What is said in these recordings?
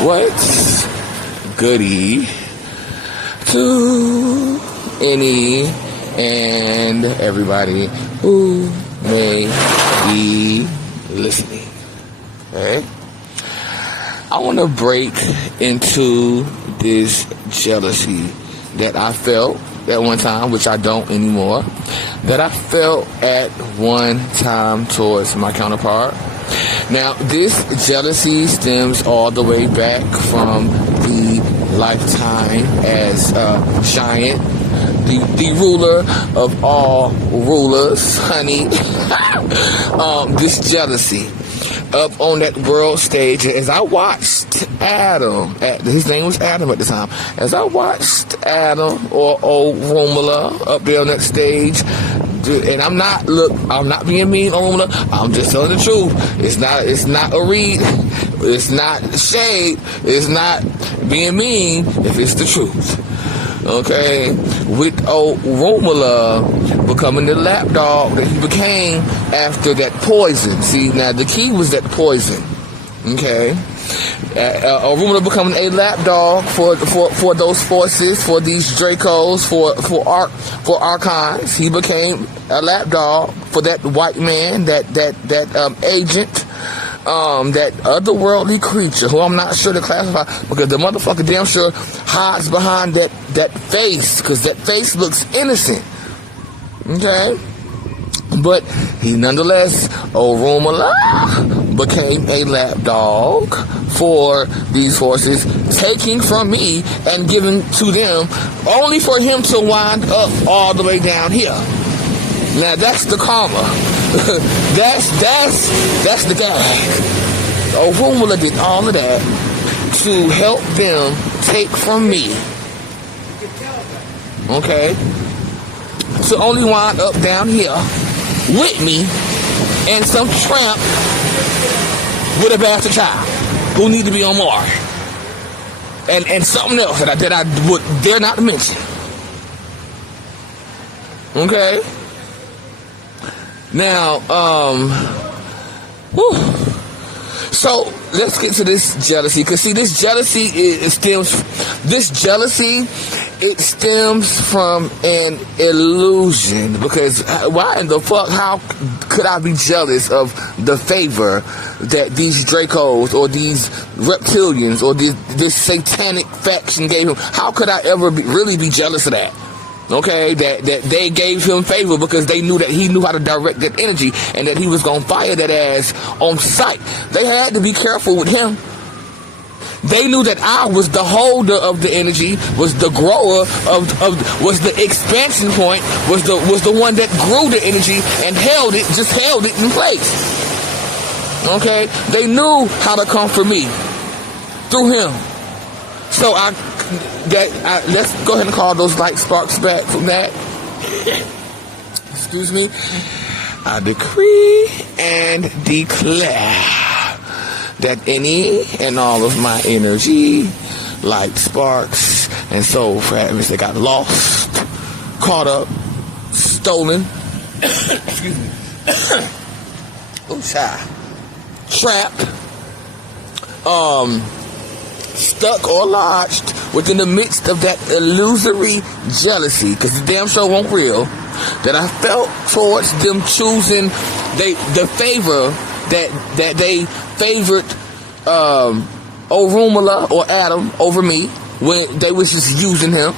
What's goody to any and everybody who may be listening? Okay? I want to break into this jealousy that I felt at one time, which I don't anymore, that I felt at one time towards my counterpart. Now, this jealousy stems all the way back from the lifetime as Giant, the ruler of all rulers, honey. This jealousy up on that world stage, as I watched Adam, his name was Adam at the time, as I watched Adam or old Romola up there on that stage, and I'm not being mean on Romola, I'm just telling the truth. It's not a read, it's not shade, it's not being mean if it's the truth. Okay, with old Romola becoming the lapdog that he became after that poison. See, now the key was that poison. Okay, Romola becoming a lapdog for those forces, for these Dracos, for Archons. He became a lapdog for that white man, that agent. That otherworldly creature, who I'm not sure to classify, because the motherfucker damn sure hides behind that face, because that face looks innocent. Okay? But he nonetheless, Romola, became a lapdog for these forces, taking from me and giving to them, only for him to wind up all the way down here. Now that's the karma. that's the gag. Romola did all of that to help them take from me. Okay? To only wind up down here with me and some tramp with a bastard child who need to be on Mars. And something else that I would dare not mention. Okay? Now, so let's get to this jealousy, because see, this jealousy stems from an illusion. Because why in the fuck, how could I be jealous of the favor that these Dracos or these reptilians or this satanic faction gave him? How could I ever really be jealous of that? Okay, that they gave him favor because they knew that he knew how to direct that energy and that he was going to fire that ass on sight. They had to be careful with him. They knew that I was the holder of the energy, was the grower was the expansion point, was the one that grew the energy and held it in place. Okay, they knew how to come for me through him. So let's go ahead and call those light sparks back from that. Excuse me. I decree and declare that any and all of my energy, light sparks, and soul fragments that got lost, caught up, stolen, excuse me, trapped, stuck or lodged within the midst of that illusory jealousy, because the damn show won't real, that I felt towards them choosing the favor that they favored Romola or Adam over me when they was just using him.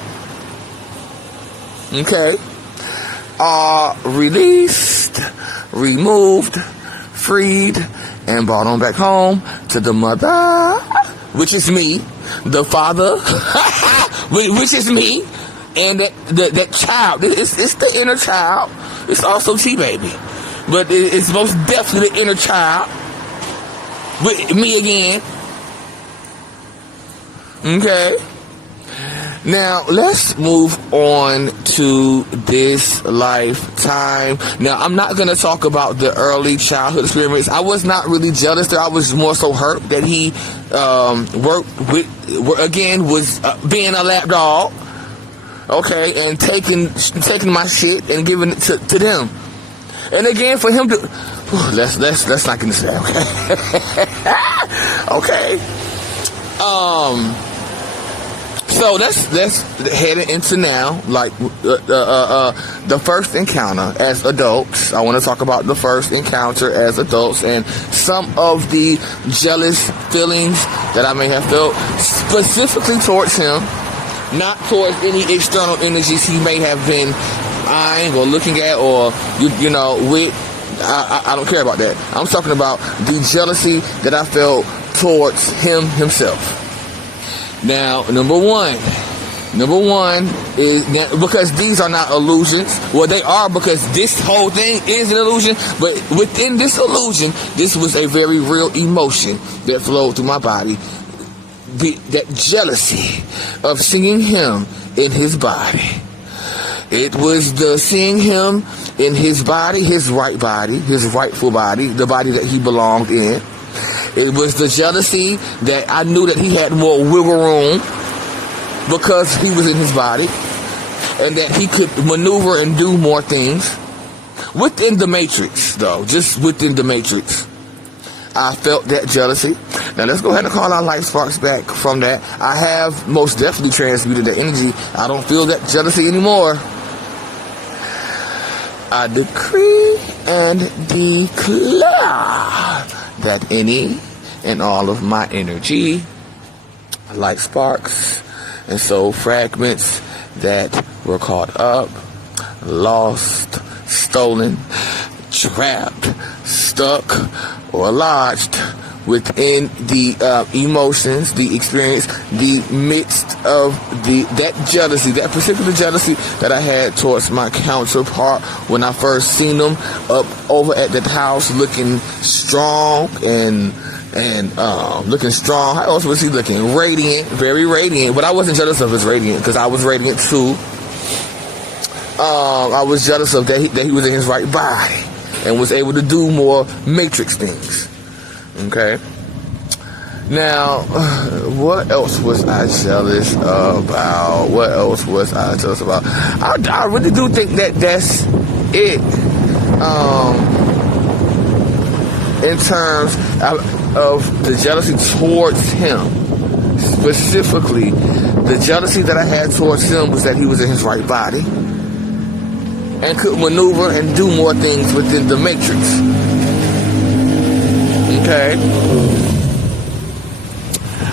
Okay, released, removed, freed, and brought on back home to the mother, which is me, the father, which is me, and that child. It's the inner child. It's also T-Baby, but it's most definitely the inner child with me again. Okay. Now, let's move on to this lifetime. Now, I'm not going to talk about the early childhood experience. I was not really jealous there. I was more so hurt that he was being a lapdog, okay, and taking my shit and giving it to them. And again, for him to... let's not get into that, okay? Okay. So let's head into now, like the first encounter as adults. I want to talk about the first encounter as adults and some of the jealous feelings that I may have felt specifically towards him, not towards any external energies he may have been eyeing or looking at or with. I don't care about that. I'm talking about the jealousy that I felt towards him himself. Now, number one is, because these are not illusions. Well, they are, because this whole thing is an illusion, but within this illusion, this was a very real emotion that flowed through my body. That jealousy of seeing him in his body. It was the seeing him in his body, his rightful body, the body that he belonged in. It was the jealousy that I knew that he had more wiggle room because he was in his body, and that he could maneuver and do more things within the matrix, though, just within the matrix. I felt that jealousy. Now let's go ahead and call our light sparks back from that. I have most definitely transmuted the energy. I don't feel that jealousy anymore. I decree and declare that any and all of my energy, like sparks and soul fragments that were caught up, lost, stolen, trapped, stuck, or lodged within the emotions, the experience, the midst of that jealousy, that particular jealousy that I had towards my counterpart when I first seen them up over at that house, looking strong and looking strong. How else was he looking? Radiant, very radiant. But I wasn't jealous of his radiant, because I was radiant too. I was jealous of that he was in his right body and was able to do more matrix things. Okay. Now, what else was I jealous about? I really do think that that's it. In terms of the jealousy towards him. Specifically, the jealousy that I had towards him was that he was in his right body and could maneuver and do more things within the matrix. Okay.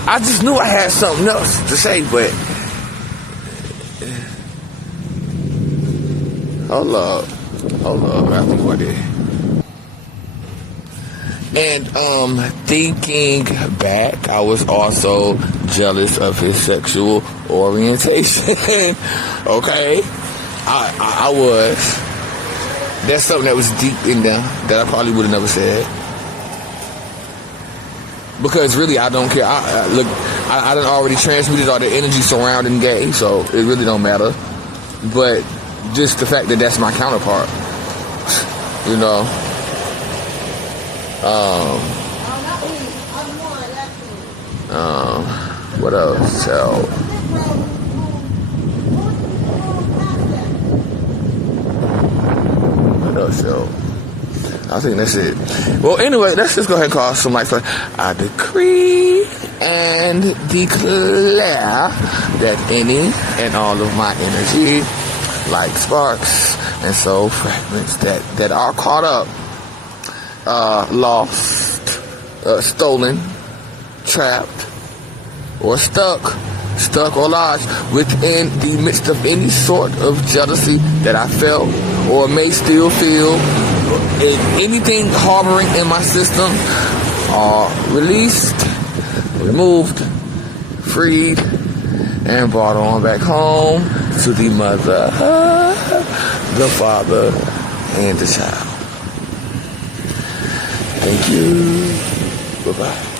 I just knew I had something else to say, but hold up, I think what I did. And thinking back, I was also jealous of his sexual orientation. Okay, I was. That's something that was deep in there that I probably would have never said. Because really, I don't care. I done already transmuted all the energy surrounding gay, so it really don't matter. But just the fact that that's my counterpart, you know. What else? I think that's it. Well, anyway, let's just go ahead and call some lights. I decree and declare that any and all of my energy, like sparks and soul fragments that are caught up, lost, stolen, trapped, or stuck or lodged within the midst of any sort of jealousy that I felt or may still feel, anything harboring in my system are released, removed, freed, and brought on back home to the mother, the father, and the child. Thank you. Bye-bye.